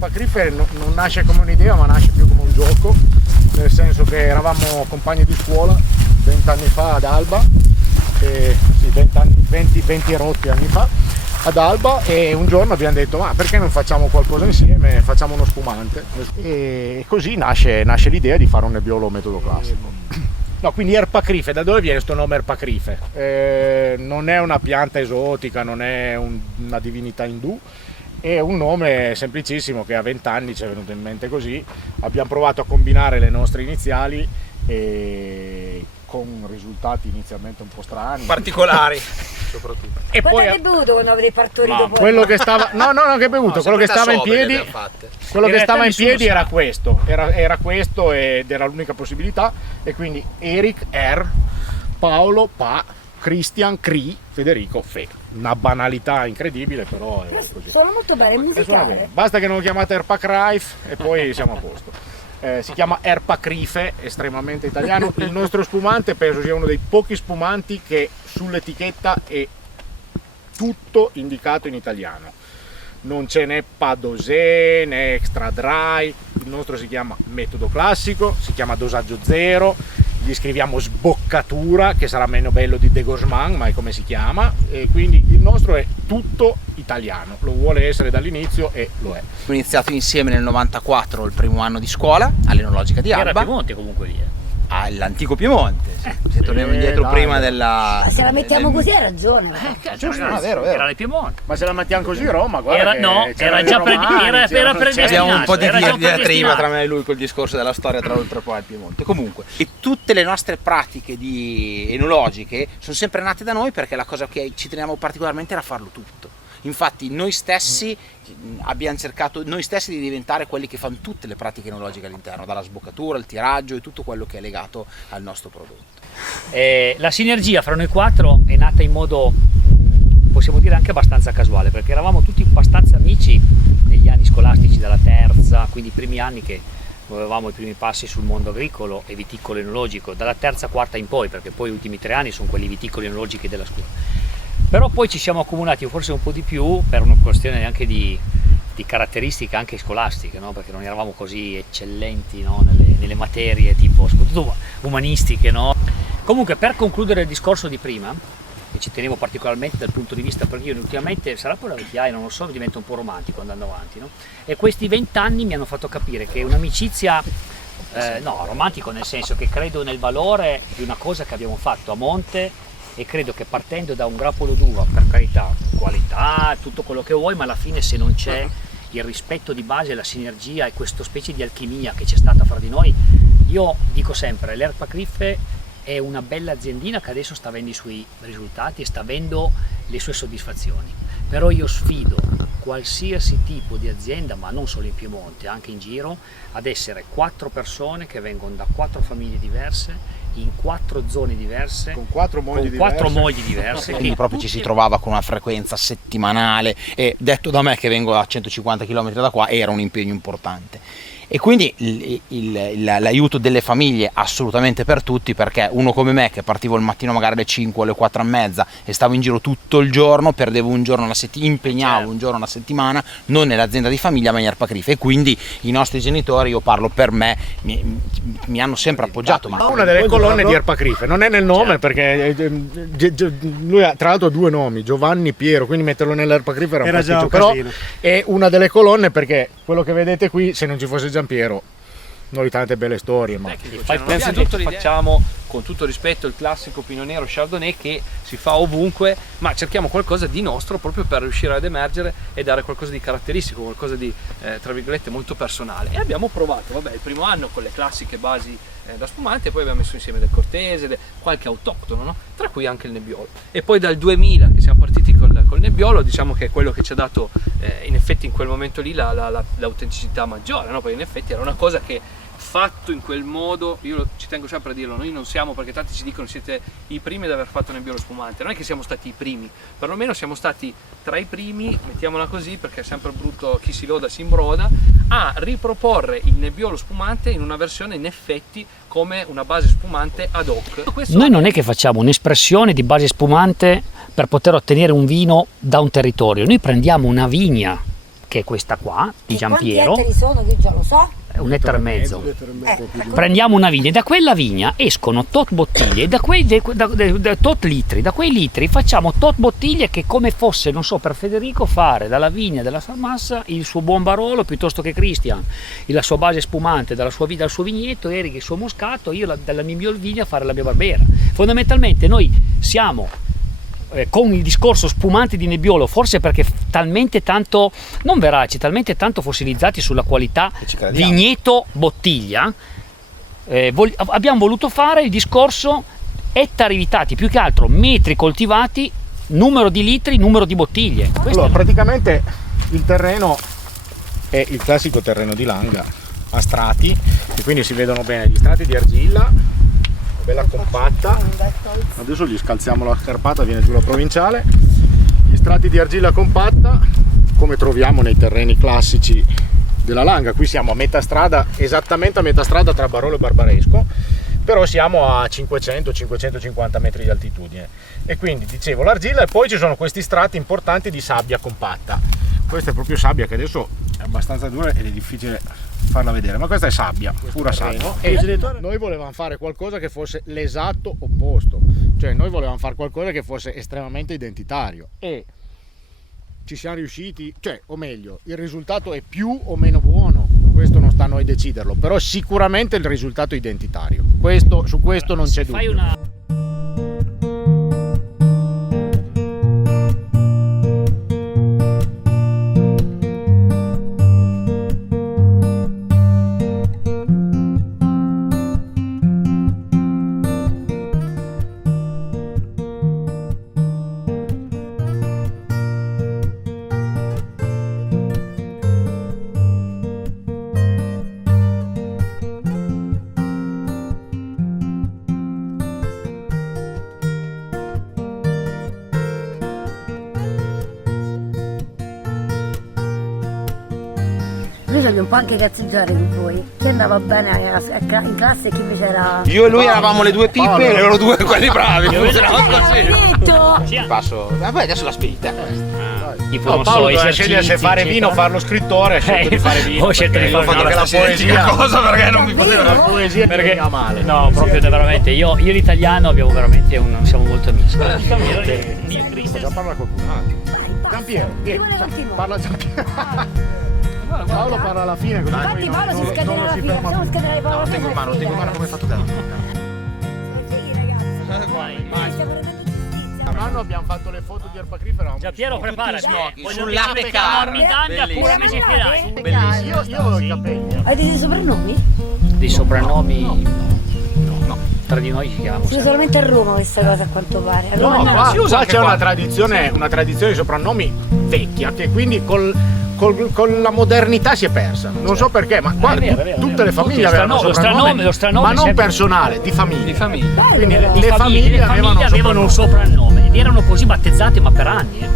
Erpacrife non nasce come un'idea, ma nasce più come un gioco, nel senso che eravamo compagni di scuola 20 anni fa ad Alba, sì, 20 rotti anni fa ad Alba, e un giorno abbiamo detto ma perché non facciamo qualcosa insieme, facciamo uno spumante, e così nasce l'idea di fare un nebbiolo metodo classico. No, quindi Erpacrife, da dove viene questo nome Erpacrife? Non è una pianta esotica, non è una divinità indù, è un nome semplicissimo che a 20 anni ci è venuto in mente così. Abbiamo provato a combinare le nostre iniziali e con risultati inizialmente un po' strani, particolari soprattutto. E poi hai bevuto quando avrei partorito poi? Quello che stava che è bevuto, quello che stava in piedi, era questo, ed era l'unica possibilità, e quindi Eric, Paolo, Christian, Federico, Fe. Una banalità incredibile, però è così. Sono molto bene, musicale. Basta che non lo chiamate Erpacrife e poi siamo a posto. Si chiama Erpacrife, estremamente italiano. Il nostro spumante penso sia uno dei pochi spumanti che sull'etichetta è tutto indicato in italiano. Non c'è né Padosé né extra dry. Il nostro si chiama metodo classico, si chiama dosaggio zero. Gli scriviamo sboccatura, che sarà meno bello di De Guzman, ma è come si chiama, e quindi il nostro è tutto italiano, lo vuole essere dall'inizio e lo è. Abbiamo iniziato insieme nel 94, il primo anno di scuola, all'Enologica di Alba. Era Piemonte comunque lì. All'antico Piemonte, se torniamo indietro prima della... Ma se la mettiamo così hai ragione. Giusto, ragazzi, vero. Era nel Piemonte. Ma se la mettiamo così Roma, guarda era già predestinato. Abbiamo un po' di diatriba tra me e lui col discorso della storia tra l'Oltrepò e il Piemonte. Comunque, e tutte le nostre pratiche enologiche sono sempre nate da noi, perché la cosa che ci teniamo particolarmente era farlo tutto. Infatti noi stessi abbiamo cercato di diventare quelli che fanno tutte le pratiche enologiche all'interno, dalla sboccatura, il tiraggio e tutto quello che è legato al nostro prodotto. La sinergia fra noi quattro è nata in modo, possiamo dire, anche abbastanza casuale, perché eravamo tutti abbastanza amici negli anni scolastici, dalla terza, quindi i primi anni che avevamo i primi passi sul mondo agricolo e viticolo enologico, dalla terza, quarta in poi, perché poi gli ultimi 3 anni sono quelli viticoli enologici della scuola. Però poi ci siamo accomunati forse un po' di più per una questione anche di caratteristiche anche scolastiche, no? Perché non eravamo così eccellenti, no? nelle materie tipo soprattutto umanistiche, no? Comunque, per concludere il discorso di prima, che ci tenevo particolarmente dal punto di vista, perché io ultimamente, sarà poi la vecchiaia, non lo so, divento un po' romantico andando avanti, no? E questi 20 anni mi hanno fatto capire che un'amicizia, romantico nel senso che credo nel valore di una cosa che abbiamo fatto a monte, e credo che partendo da un grappolo d'uva, per carità, qualità, tutto quello che vuoi, ma alla fine se non c'è il rispetto di base, la sinergia e questa specie di alchimia che c'è stata fra di noi, io dico sempre, l'Erpacrife è una bella aziendina che adesso sta avendo i suoi risultati e sta avendo le sue soddisfazioni. Però io sfido qualsiasi tipo di azienda, ma non solo in Piemonte, anche in giro, ad essere 4 persone che vengono da 4 famiglie diverse, in 4 zone diverse, con 4 mogli diverse. Quindi proprio ci si trovava con una frequenza settimanale, e detto da me che vengo a 150 km da qua, era un impegno importante. E quindi l'aiuto delle famiglie assolutamente per tutti, perché uno come me che partivo il mattino magari alle 5 o alle 4 e mezza e stavo in giro tutto il giorno, perdevo un giorno alla settimana, impegnavo un giorno alla settimana, non nell'azienda di famiglia ma in Erpacrife, e quindi i nostri genitori, io parlo per me, mi hanno sempre appoggiato. Ma una delle colonne di Erpacrife, non è nel nome, perché lui ha tra l'altro 2 nomi, Giovanni Piero, quindi metterlo nell'Erpacrife era un pasticcio, però è una delle colonne, perché quello che vedete qui, se non ci fosse Giampiero, noi tante belle storie, ma innanzitutto facciamo con tutto rispetto il classico Pinot Nero Chardonnay che si fa ovunque, ma cerchiamo qualcosa di nostro proprio per riuscire ad emergere e dare qualcosa di caratteristico, qualcosa di tra virgolette molto personale. E abbiamo provato, il primo anno con le classiche basi da spumante, e poi abbiamo messo insieme del Cortese, qualche autoctono, no? Tra cui anche il Nebbiolo. E poi dal 2000 che siamo partiti col Nebbiolo, diciamo che è quello che ci ha dato in effetti in quel momento lì l'autenticità maggiore, no? Perché in effetti era una cosa che fatto in quel modo, io ci tengo sempre a dirlo, noi non siamo, perché tanti ci dicono siete i primi ad aver fatto Nebbiolo spumante, non è che siamo stati i primi, perlomeno siamo stati tra i primi, mettiamola così, perché è sempre brutto, chi si loda si imbroda, a riproporre il Nebbiolo spumante in una versione in effetti come una base spumante ad hoc. Noi non è che facciamo un'espressione di base spumante per poter ottenere un vino da un territorio, noi prendiamo una vigna che è questa qua, di E quanti Giampiero, ettari sono? Che già lo so. 1,5 ettari. Ecco. Prendiamo una vigna e da quella vigna escono tot bottiglie e da tot litri, da quei litri facciamo tot bottiglie che come fosse, non so, per Federico fare dalla vigna della Salmassa il suo buon Barolo piuttosto che Christian, la sua base spumante dal suo vigneto, Eric il suo moscato, io dalla mia vigna fare la mia Barbera. Fondamentalmente noi siamo con il discorso spumante di Nebbiolo, forse perché talmente tanto non veraci, talmente tanto fossilizzati sulla qualità vigneto bottiglia, abbiamo voluto fare il discorso ettari evitati, più che altro metri coltivati, numero di litri, numero di bottiglie. Allora, praticamente il terreno è il classico terreno di Langa a strati, e quindi si vedono bene gli strati di argilla bella compatta. Adesso gli scalziamo la scarpata, viene giù la provinciale. Gli strati di argilla compatta come troviamo nei terreni classici della Langa. Qui siamo a metà strada, esattamente a metà strada tra Barolo e Barbaresco, però siamo a 500-550 metri di altitudine. E quindi dicevo l'argilla, e poi ci sono questi strati importanti di sabbia compatta. Questa è proprio sabbia che adesso è abbastanza dura ed è difficile farla vedere, ma questa è sabbia, pura sabbia. E noi volevamo fare qualcosa che fosse l'esatto opposto, cioè noi volevamo fare qualcosa che fosse estremamente identitario, e ci siamo riusciti, cioè, o meglio, il risultato è più o meno buono, questo non sta a noi deciderlo, però sicuramente il risultato è identitario, su questo non c'è dubbio. Noi ci abbiamo un po' anche cazzeggiare con voi. Chi andava bene in classe e chi invece era... Io e lui eravamo le due pippe e loro due quelli bravi. Funzionava così. detto! Passo. Vabbè, adesso la spinta. Tipo, non Paolo so, doveva scegliere se fare vino o fare lo scrittore, ha scelto di fare vino. Ho scelto di perché fare io ho fatto vino. anche la poesia. cosa perché non mi poteva. La poesia Perché- mi veniva male. No, proprio veramente. Io e l'italiano abbiamo veramente siamo molto amici. Già parla qualcun altro. Giampiero, vieni, parla Giampiero. Paolo parla alla fine, così Infatti poi Paolo si non scatena lo alla si fine, ferma facciamo più. scatenare Paolo. Tengo in mano come hai fatto te. Un anno abbiamo fatto le foto di Erpacrif, eravamo Giampiero, preparati. Sull'ape Una car. medaglia pure mesi finali. Io avevo i capelli. Hai dei soprannomi? Dei soprannomi. No. Tra di noi ci chiamiamo. Si usa solamente a Roma questa cosa a quanto pare. A No, Roma qua, si usa qua anche c'è qua. una tradizione di soprannomi vecchia che quindi con la modernità si è persa. Non so perché, ma qua È vero. tutte le famiglie Lo avevano stranome- lo stranome ma non sempre- personale, di famiglia. Di famiglia. Quindi Bello, le famiglie avevano un un soprannome ed erano così battezzati ma per anni.